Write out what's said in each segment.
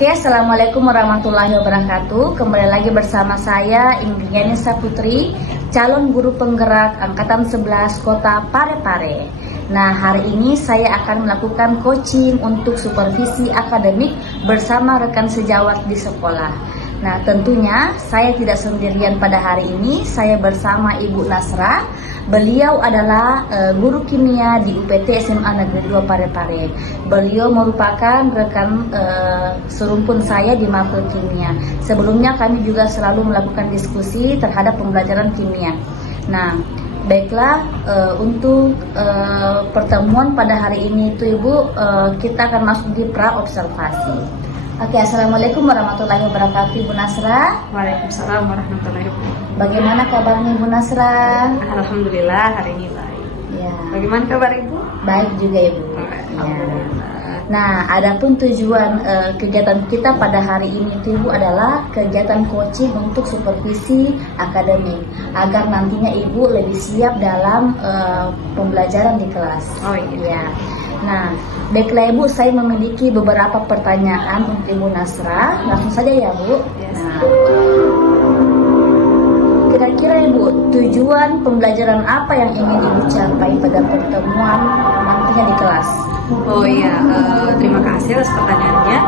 Oke, Assalamualaikum warahmatullahi wabarakatuh. Kembali lagi bersama saya Indriani Saputri, calon guru penggerak Angkatan 11 Kota Parepare. Nah, hari ini saya akan melakukan coaching untuk supervisi akademik bersama rekan sejawat di sekolah. Nah, tentunya saya tidak sendirian pada hari ini, saya bersama Ibu Nasra. Beliau adalah guru kimia di UPT SMA Negeri 2 Parepare. Beliau merupakan rekan serumpun saya di mapel kimia. Sebelumnya kami juga selalu melakukan diskusi terhadap pembelajaran kimia. Nah, baiklah, untuk pertemuan pada hari ini itu Ibu, kita akan masuk di pra-observasi. Oke, Assalamualaikum warahmatullahi wabarakatuh, Ibu Nasra. Waalaikumsalam warahmatullahi wabarakatuh. Bagaimana kabarnya Ibu Nasra? Alhamdulillah hari ini baik. Ya. Bagaimana kabar Ibu? Baik juga Ibu. Alhamdulillah. Nah, adapun tujuan kegiatan kita pada hari ini itu Ibu adalah kegiatan coaching untuk supervisi akademik agar nantinya Ibu lebih siap dalam pembelajaran di kelas. Oh iya. Ya. Nah, baiklah Ibu, saya memiliki beberapa pertanyaan untuk Ibu Nasra. Langsung saja ya Bu. Yes. Nah, kira-kira Ibu, tujuan pembelajaran apa yang ingin Ibu capai pada pertemuan nantinya di kelas? Oh iya, terima kasih atas pertanyaannya.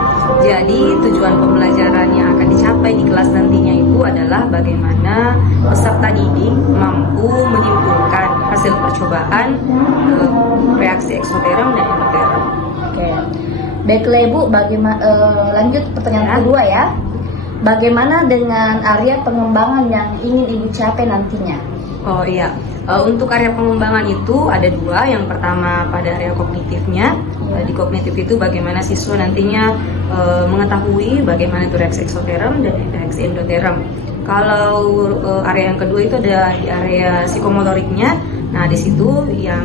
Jadi tujuan pembelajaran yang akan dicapai di kelas nantinya itu adalah bagaimana peserta didik mampu menyimpulkan hasil percobaan reaksi eksoterm dan endoterm. Oke, baiklah Ibu, lanjut pertanyaan kedua ya. Bagaimana dengan area pengembangan yang ingin Ibu capai nantinya? Oh iya, untuk area pengembangan itu ada dua. Yang pertama pada area kognitifnya. Di kognitif itu bagaimana siswa nantinya mengetahui bagaimana itu reaksi eksoterm dan reaksi endoterm. Kalau area yang kedua itu ada di area psikomotoriknya. Nah, di situ yang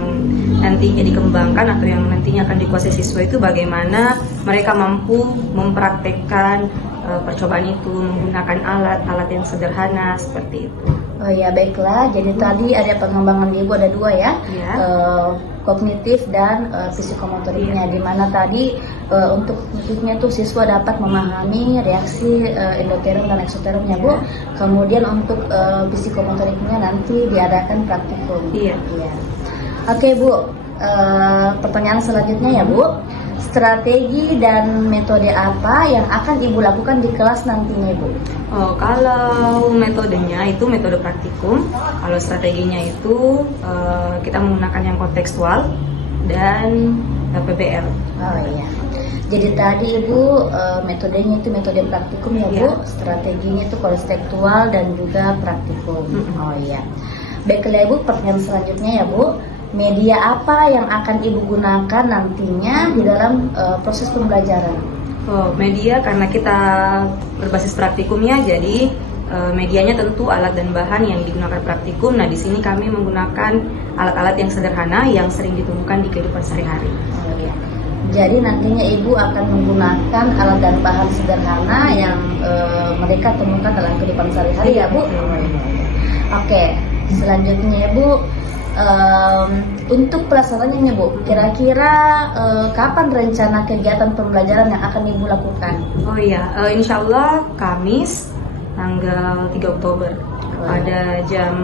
nantinya dikembangkan atau yang nantinya akan dikuasai siswa itu bagaimana mereka mampu mempraktekkan percobaan itu menggunakan alat-alat yang sederhana seperti itu. Oh ya, baiklah. Jadi tadi ada pengembangan Ibu ada dua ya, Ya. Kognitif dan psikomotoriknya. Di mana tadi untuk kognitifnya tuh siswa dapat memahami reaksi endoterm dan eksotermnya Bu. Kemudian untuk psikomotoriknya nanti diadakan praktikum. Iya. Iya. Oke Bu, pertanyaan selanjutnya ya Bu. Strategi dan metode apa yang akan Ibu lakukan di kelas nantinya Ibu? Oh, kalau metodenya itu metode praktikum. Kalau strateginya itu kita menggunakan yang kontekstual dan PBR. Oh iya. Jadi tadi Ibu metodenya itu metode praktikum ya Bu, Iya. strateginya itu konseptual dan juga praktikum. Oh iya. Baiklah Ibu, pertanyaan selanjutnya ya Bu. Media apa yang akan Ibu gunakan nantinya di dalam proses pembelajaran? Oh, media karena kita berbasis praktikumnya, jadi medianya tentu alat dan bahan yang digunakan praktikum. Nah, di sini kami menggunakan alat-alat yang sederhana yang sering ditemukan di kehidupan sehari-hari. Oh iya. Jadi nantinya Ibu akan menggunakan alat dan bahan sederhana yang mereka temukan dalam kehidupan sehari-hari ya Bu. Oke, selanjutnya ya Bu. Untuk pelaksanaannya Bu, kira-kira kapan rencana kegiatan pembelajaran yang akan Ibu lakukan? Oh iya, insya Allah Kamis tanggal 3 Oktober pada jam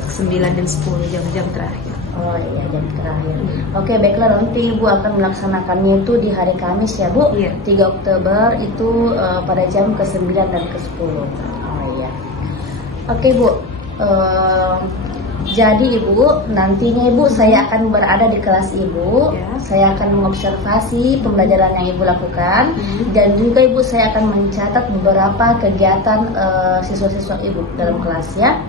9 dan 10, jam-jam terakhir. Oh iya, jam terakhir. Oke, baiklah, nanti Ibu akan melaksanakannya itu di hari Kamis ya Bu. Iya. 3 Oktober itu pada jam ke-9 dan ke-10. Oh iya. Oke Bu, jadi Ibu, nantinya Ibu saya akan berada di kelas Ibu. Ya. Saya akan mengobservasi pembelajaran yang Ibu lakukan, dan juga Ibu saya akan mencatat beberapa kegiatan siswa-siswa Ibu dalam kelas ya.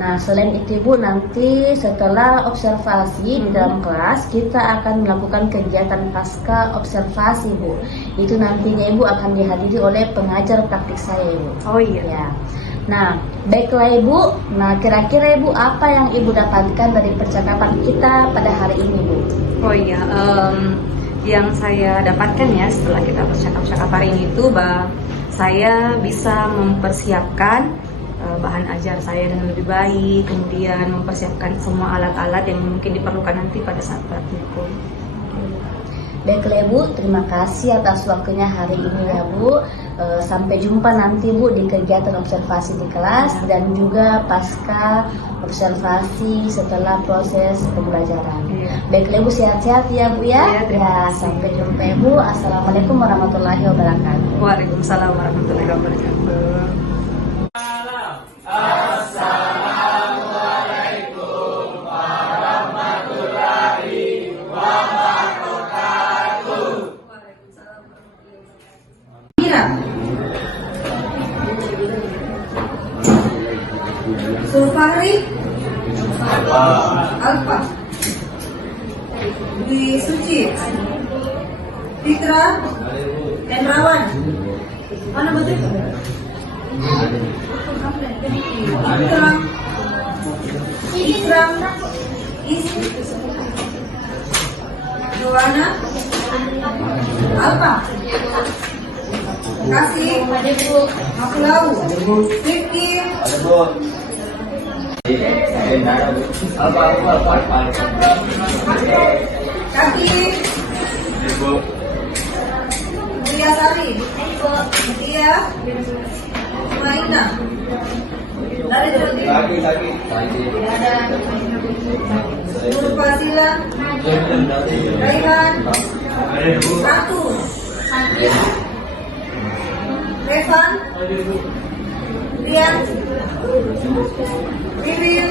Nah, selain itu Ibu, nanti setelah observasi di dalam kelas kita akan melakukan kegiatan pasca observasi Bu. Itu nantinya Ibu akan dihadiri oleh pengajar praktik saya Ibu. Oh iya. Ya. Nah, baiklah Ibu. Nah, kira-kira Ibu apa yang Ibu dapatkan dari percakapan kita pada hari ini Bu? Oh iya, yang saya dapatkan ya setelah kita bercakap-cakap hari ini itu bahwa saya bisa mempersiapkan bahan ajar saya dengan lebih baik, kemudian mempersiapkan semua alat-alat yang mungkin diperlukan nanti pada saat praktikum. Baiklah Bu, terima kasih atas waktunya hari ini ya Bu. Sampai jumpa nanti Bu di kegiatan observasi di kelas dan juga pasca observasi setelah proses pembelajaran. Baiklah Bu, sehat-sehat ya Bu ya. Ya, sampai jumpa ya Bu. Assalamualaikum warahmatullahi wabarakatuh. Waalaikumsalam warahmatullahi wabarakatuh. Mira. Sulfahri Alfa Dwi Suci Fitra Hendrawan. Mana betul? Ikram Joana Alfa Kasih Makulau Rifki Kaki Ria Sari Ria Maina dari lagi ada Nurfazila Raihan Ratu Revan Rian Rivil.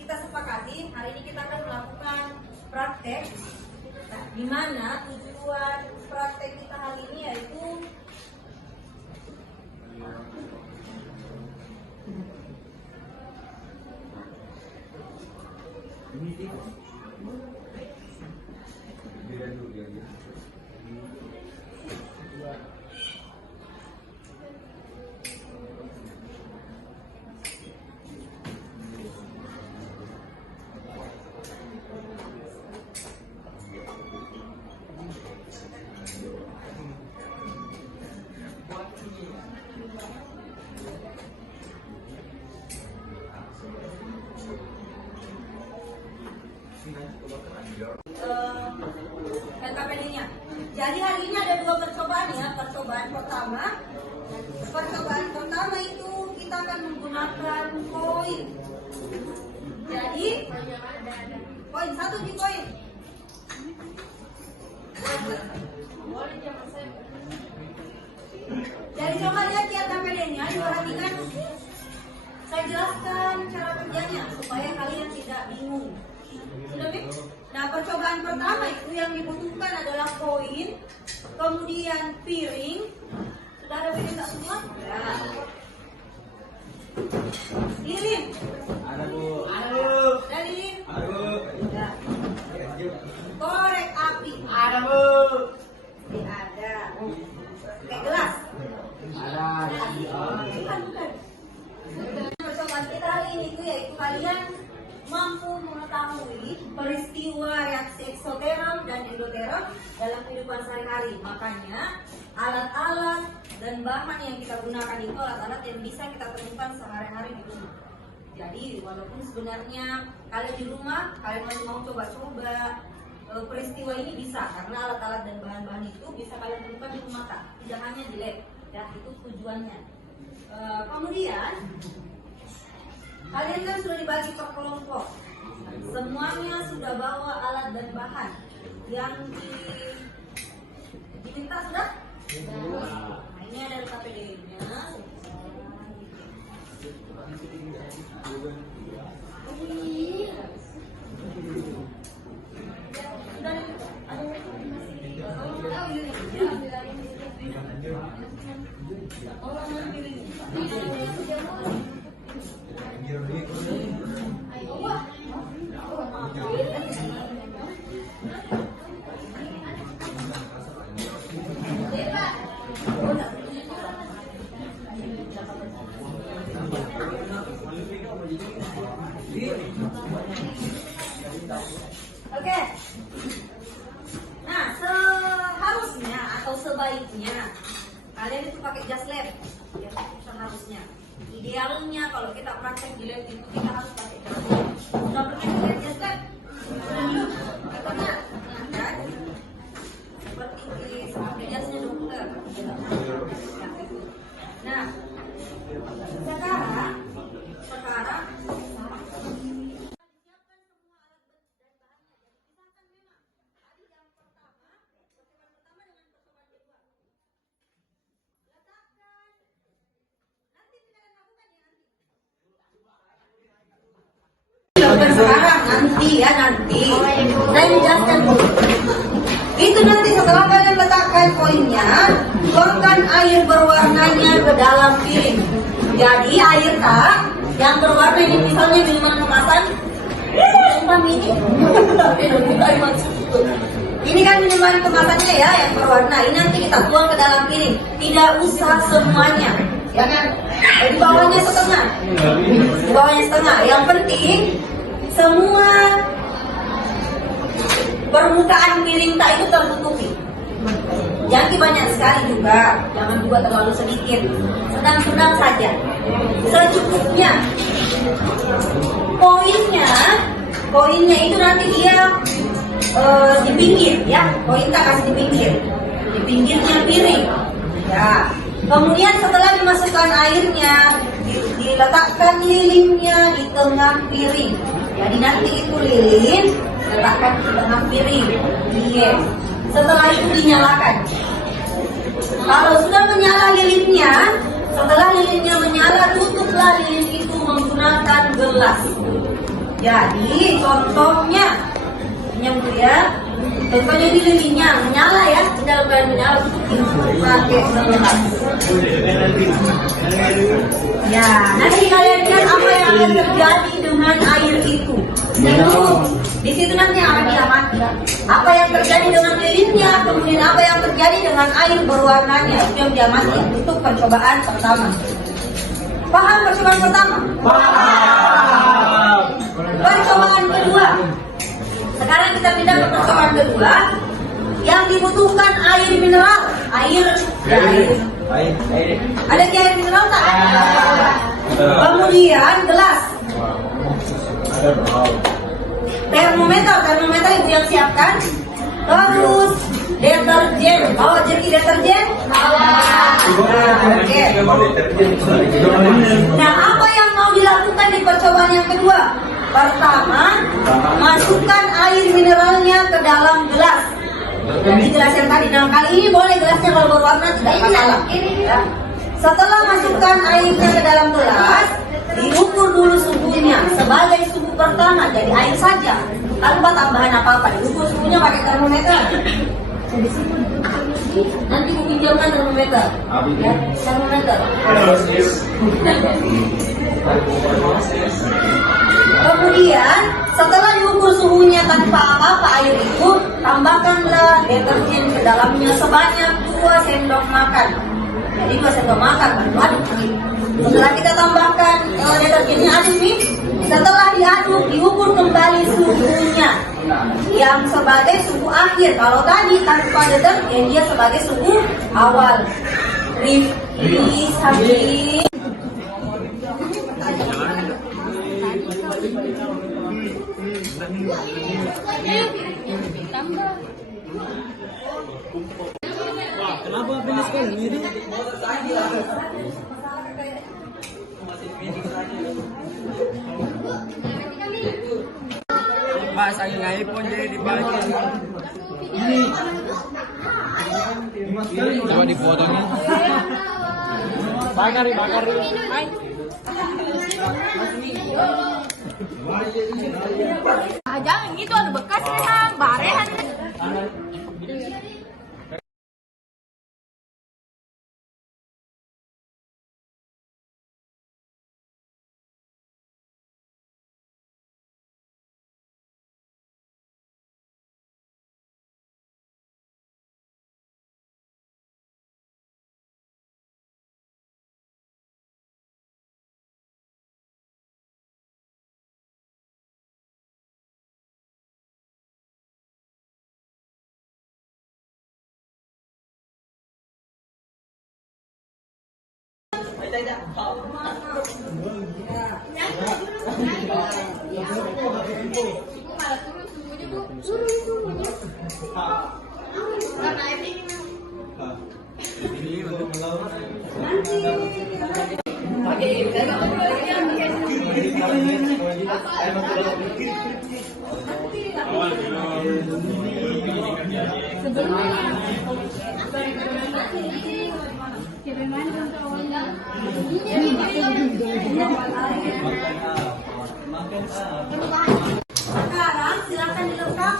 Kita sepakati hari ini kita akan melakukan praktek. Nah, di mana tujuan praktek kita hari ini yaitu LKPD-nya. Jadi hari ini ada dua percobaan ya. Percobaan pertama itu kita akan menggunakan koin. Jadi koin satu di koin. Jadi coba lihat ya LKPD-nya, diperhatikan. Saya jelaskan cara kerjanya supaya kalian tidak bingung. Sudah, Bik? Nah, percobaan pertama itu yang dibutuhkan adalah koin, kemudian piring. Sudah ada piring tak semua? Ya. Lilin. Ada Bu. Ada lilin. Ada Bu. Ya. Korek api. Ada Bu. Ada. Kayak gelas. Ada. Bukan. Percobaan kita hari ini itu yaitu kalian mampu mengetahui peristiwa reaksi eksoterm dan endoterm dalam kehidupan sehari-hari. Makanya alat-alat dan bahan yang kita gunakan itu alat-alat yang bisa kita temukan sehari-hari di rumah. Jadi walaupun sebenarnya kalian di rumah kalian masih mau coba-coba peristiwa ini bisa, karena alat-alat dan bahan-bahan itu bisa kalian temukan di rumah, tidak hanya di lab. Ya, itu tujuannya. Kemudian kalian kan sudah dibagi per kelompok. Semuanya sudah bawa alat dan bahan yang diminta sudah? Nah, ini ada LKPD-nya. Oke. Nah, seharusnya atau sebaiknya kalian itu pakai jas lab. Ya, seharusnya. Idealnya kalau kita praktek di lab itu kita harus pakai jas lab. Sudah pernah pakai jas lab? Sudah belum? Katanya, kan? nanti. Saya menjelaskan dulu. Itu nanti setelah kalian letakkan koinnya, tuangkan air berwarnanya ke dalam piring. Jadi air tak yang berwarna ini misalnya minuman kemasan. Ini kan minuman kemasannya ya yang berwarna. Ini nanti kita tuang ke dalam piring. Tidak usah semuanya, ya kan? Di bawahnya setengah. Di bawahnya setengah. Yang penting semua permukaan piring tak itu tertutupi. Jangan banyak sekali juga, jangan juga terlalu sedikit. Sedang-sedang saja, secukupnya. Koinnya itu nanti dia di pinggir, ya. Koin tak kasih di pinggirnya piring. Ya. Kemudian setelah dimasukkan airnya, diletakkan lilinnya di tengah piring. Jadi nanti itu lilin letakkan di tengah piring. Iya. Setelah itu dinyalakan. Kalau sudah menyala lilinnya, setelah lilinnya menyala, tutuplah lilin itu menggunakan gelas. Jadi contohnya, ya, contohnya di lilinnya menyala ya, dalam keadaan menyala tutup pakai gelas. Ya, nanti kalian lihat apa yang akan terjadi dengan air itu. Di situ nanti akan diamati apa yang terjadi dengan lilinnya, kemudian apa yang terjadi dengan air berwarnanya. Itu yang diamati untuk percobaan pertama. Paham percobaan pertama? Paham. Percobaan kedua. Sekarang kita pindah ke percobaan kedua. Yang dibutuhkan air mineral. Air. Ada di air mineral tak? Kemudian gelas. Termometer ibu yang siapkan. Terus deterjen. Bawa jerky deterjen. Oke. Nah, apa yang mau dilakukan di percobaan yang kedua? Pertama, masukkan air mineralnya ke dalam gelas. Jadi gelas yang tadi. Nah, kali ini boleh gelasnya kalau berwarna tidak masalah. Ya. Setelah masukkan airnya ke dalam gelas, diukur dulu suhunya sebagai suhu pertama, jadi air saja tanpa tambahan apa-apa. Diukur suhunya pakai termometer. Nanti aku pinjamkan termometer. Ya, termometer. Kemudian setelah diukur suhunya tanpa apa-apa air itu, tambahkanlah deterjen ke dalamnya sebanyak 2 sendok makan. Jadi 2 sendok makan baru aduk. Setelah kita tambahkan deterjennya aduk nih, setelah diaduk diukur kembali suhunya yang sebagai suhu akhir. Kalau tadi tanpa deterjen dia sebagai suhu awal. Review habis. Kenapa pilih sekali ini? Pak, saya nge-iPhone jadi dibagi. Ini. Coba dipotongnya. Bakari. Jangan gitu, ada bekas memang, barehan.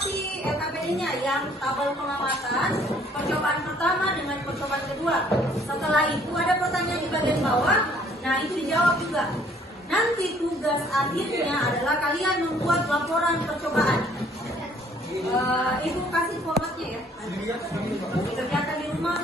lengkapi LKPD-nya yang tabel pengamatan, percobaan pertama dengan percobaan kedua. Setelah itu ada pertanyaan di bagian bawah, nah itu dijawab juga. Nanti tugas akhirnya adalah kalian membuat laporan percobaan. Ibu kasih formatnya ya. Dikerjakan di rumah.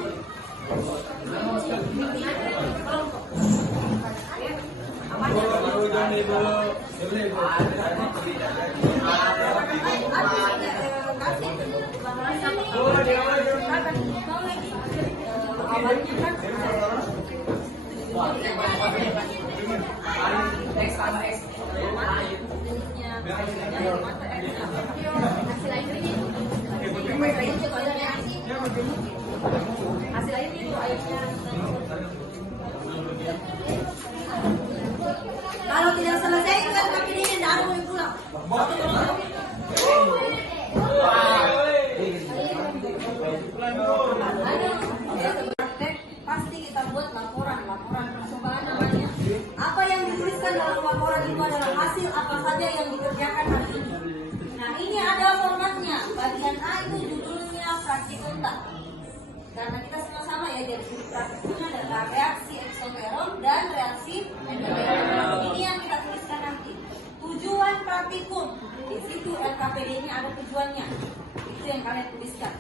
Kalau tidak selesai kan kami ini tidak ada boleh pulang. Pasti kita buat laporan percobaan namanya. Apa yang dituliskan dalam laporan itu adalah hasil apa saja yang dikerjakan hari ini. Nah ini ada formatnya. Bagian A itu judulnya praktikum tak. Karena kita sama-sama ya, jadi praktikumnya adalah reaksi eksoteron dan reaksi endoteron. Ini yang kita tuliskan nanti. Tujuan praktikum. Di situ LKPD-nya ada tujuannya. Itu yang kalian tuliskan.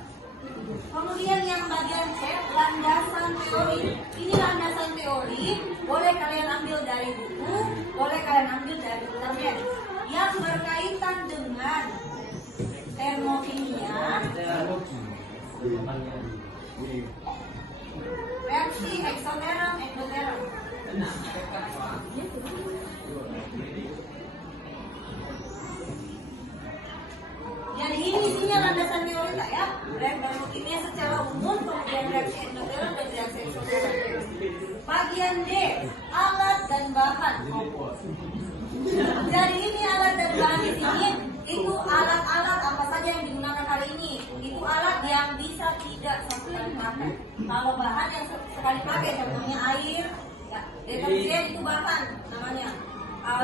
Kemudian yang bagian C, landasan teori. Ini landasan teori, boleh kalian ambil dari buku, boleh kalian ambil dari internet. Yang berkaitan dengan termokimia, reaksi eksoteron, endoteron. Jadi ini isinya landasan teori tak ya? Termokimia secara umum, kemudian reaksi endoteron dan reaksi eksoteron. Bagian D, alat dan bahan. Jadi ini alat dan bahan di sini itu alat-alat apa saja yang digunakan hari ini. Itu alat yang bisa tidak sekali pakai. Kalau bahan yang sekali pakai, contohnya air, ya, deterjen itu bahan namanya.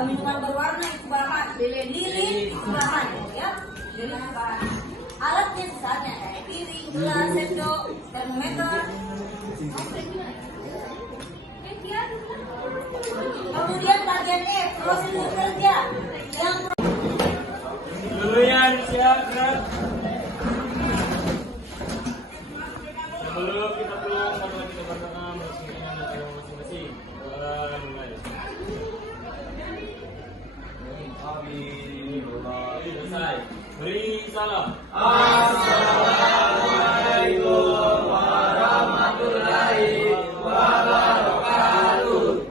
Minuman berwarna itu bahan, lilin itu bahan, ya. Jadi bahan. Alatnya misalnya kayak piring, gelas, sendok, termometer. Kemudian bagian E, prosedur kerja yang Duluan siap, gerak. Sebelum kita pulang, marilah kita bersama masing-masing dan masing-masing. Mulai. Amin. Selesai. Beri salam. Assalamualaikum warahmatullahi wabarakatuh.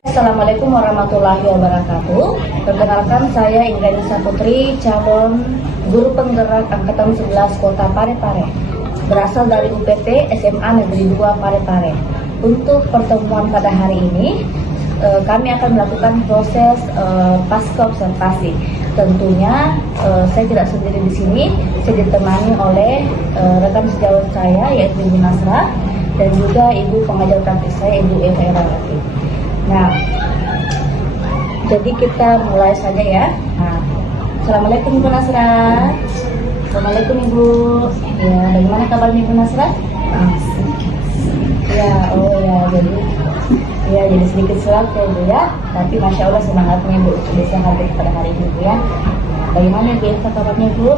Assalamualaikum warahmatullahi wabarakatuh. Perkenalkan, saya Ingranisa Putri, calon guru penggerak angkatan 11 Kota Parepare, berasal dari UPT SMA Negeri 2 Parepare. Untuk pertemuan pada hari ini, kami akan melakukan proses pasca observasi. Tentunya saya tidak sendiri di sini, saya ditemani oleh rekan sejawat saya yaitu Ibu Nasra dan juga Ibu pengajar praktik saya Ibu Eva Erawati. Nah, jadi kita mulai saja ya. Nah, Assalamualaikum Ibu Nasra. Assalamualaikum Ibu. Ya, bagaimana kabarnya Ibu Nasra? Ya, oh ya, jadi sedikit selat ya Ibu ya. Tapi Masya Allah semangatnya Ibu bisa hadir pada hari ini Ibu ya. Bagaimana Ibu Eva kabarnya Ibu?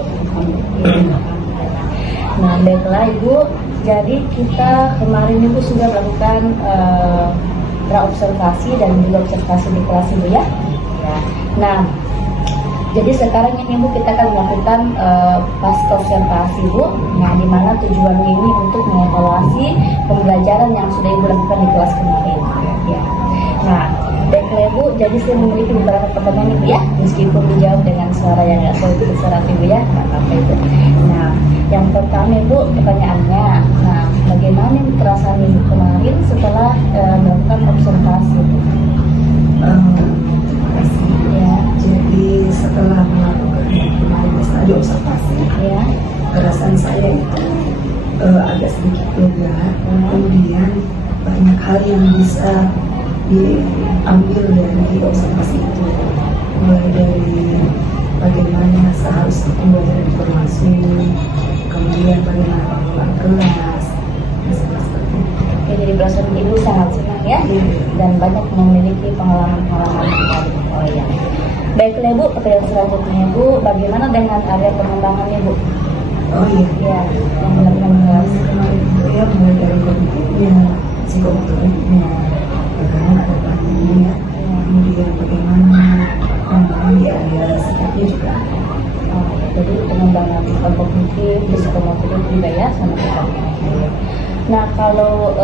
Nah, baiklah Ibu. Jadi kita kemarin Ibu sudah melakukan observasi dan juga observasi di kelas Ibu ya. Nah, jadi sekarang ini Ibu kita akan melakukan pasca observasi Ibu. Nah, di mana tujuannya ini untuk mengevaluasi pembelajaran yang sudah Ibu lakukan di kelas kemarin. Ya. Nah, baiklah Ibu, jadi saya memiliki beberapa pertanyaan Ibu ya, meskipun dijawab dengan suara yang nggak sesuai suara Ibu ya, nggak apa-apa Ibu. Nah, yang pertama Ibu pertanyaannya, nah bagaimana perasaan Ibu kemarin setelah melakukan observasi Ibu? Ya. Jadi setelah melakukan kemarin studi observasi, ya, perasaan saya itu agak sedikit lega. Kemudian banyak hal yang bisa diambil dari observasi itu, mulai dari bagaimana seharusnya pembelajaran informasi, kemudian bagaimana pengelolaan kelas, misalnya seperti itu. Oke, jadi perasaan ibu sangat senang ya, dan banyak memiliki pengalaman-pengalaman pribadi. Oh iya. Baiklah ibu, pertanyaan selanjutnya ibu, bagaimana dengan area pengembangan ibu? Oh iya, Ya, yang benar-benar kemarin itu ya mulai dari kognitifnya, psikomotoriknya, bagaimana ada pandeminya, kemudian bagaimana pengembangan di area sikapnya juga. Oh, jadi pengembangan kognitif, psikomotorik juga ya sama kita. Nah kalau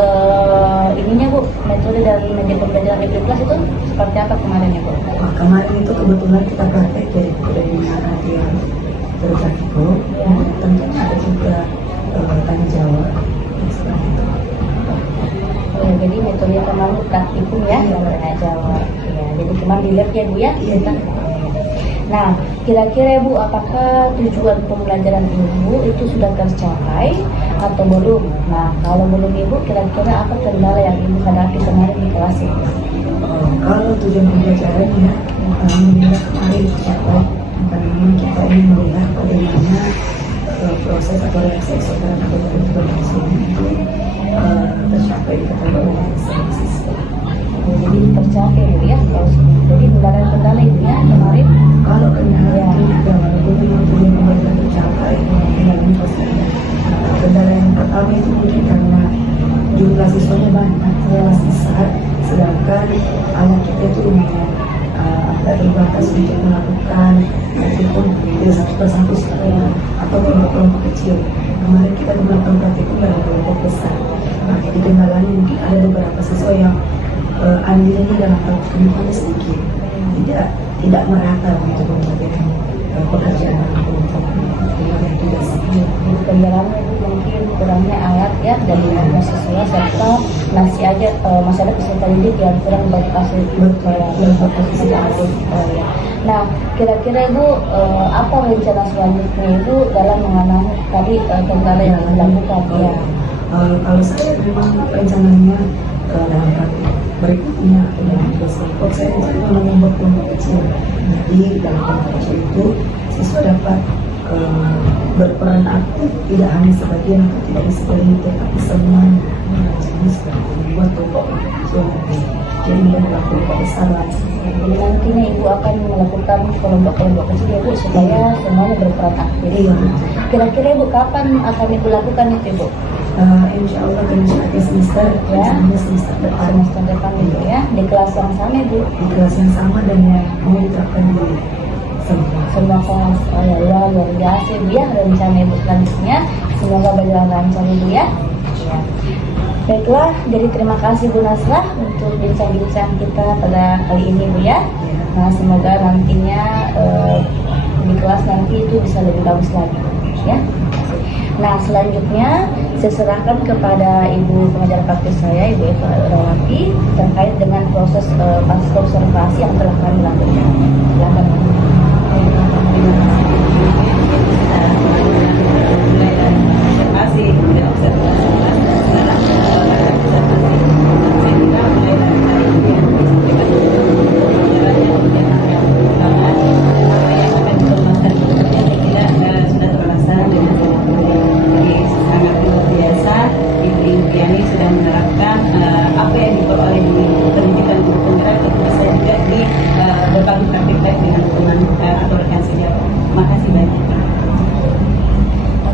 ininya Bu, metode dari media pembelajaran di kelas itu seperti apa kemarin ya Bu? Nah, kemarin itu kebetulan kita praktek jadi dari latihan berpraktikum, Ya. tentunya ada juga tanya jawab seperti itu. Oh, ya, jadi metode kemarin praktikum ya, yang tanya jawab. Ya, jadi kemarin di lab ya Bu ya? Iya. Nah, kira-kira Bu, apakah tujuan pembelajaran Ibu itu sudah tercapai atau belum? Nah, kalau belum Ibu, kira-kira apa kendala yang Ibu hadapi kemarin di kelas ini? Kalau tujuan pembelajarannya, alhamdulillah kemarin tercapai. Karena memang kita ingin melihat bagaimana proses atau reaksi eksoteran atau dari informasi itu tercapai di keterangan siswa. Oh, jadi tercapai Bu ya? Jadi kendala-kendala Ibu ya kemarin? Kalau kendala itu juga walaupun memang tujuan pembelajaran tercapai, kendalanya pasti ada. Kendala yang pertama itu mungkin karena jumlah siswanya banyak, kelas besar, sedangkan anak kita itu lumayan terbatas untuk melakukan meskipun tidak satu persatu atau kelompok-kelompok kecil. Kemarin kita melakukan praktikum dalam kelompok besar. Nah, jadi kendalanya mungkin ada beberapa siswa yang andilnya dalam praktikum sedikit, tidak merata untuk membagikan pekerjaan dalam kelompok. Yang tidak sih. Jadi kendalanya itu mungkin kurangnya alat ya dari mahasiswa serta masih ada peserta didik yang kurang berkapasitas aktif. Ya. Nah, kira-kira Ibu apa rencana selanjutnya Ibu dalam mengenai tadi kendala yang dilakukan ya? Kalau saya memang rencananya dalam praktik berikutnya dalam kelompok saya itu membuat kelompok kecil. Jadi dalam kelompok kecil itu siswa dapat berperan aktif, tidak hanya sebagian atau tidak disegelintir, tapi semuanya. Jadi seperti membuat kelompok kecil. Jadi dalam kelompok besar lagi. Jadi nantinya Ibu akan melakukan kelompok-kelompok kecil ya Bu supaya semuanya berperan aktif. Iya. Kira-kira Ibu kapan akan Ibu lakukan itu Ibu? Insya Allah akhir semester Ya. semester depan Semester depan Ibu ya, di kelas yang sama Ibu. di kelas yang sama dan yang mau diterapkan di Semua kelas luar biasa Ibu ya, rencana Ibu selanjutnya semoga berjalan lancar Ibu ya. Baiklah, jadi terima kasih Bu Nasrah untuk bincang-bincang kita pada kali ini Bu ya. Nah, semoga nantinya di kelas nanti itu bisa lebih bagus lagi ya. Nah, selanjutnya saya serahkan kepada Ibu pengajar praktis saya, Ibu Eva Rawati, terkait dengan proses pasca observasi yang telah kami lakukan. Silakan.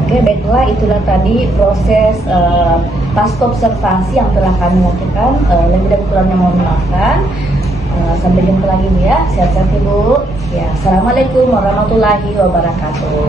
Oke, baiklah, itulah tadi proses pasca observasi yang telah kami lakukan. Lebih dan kurangnya mohon maafkan. Sampai jumpa lagi Bu ya. Sehat-sehat Ibu. Ya, assalamualaikum warahmatullahi wabarakatuh.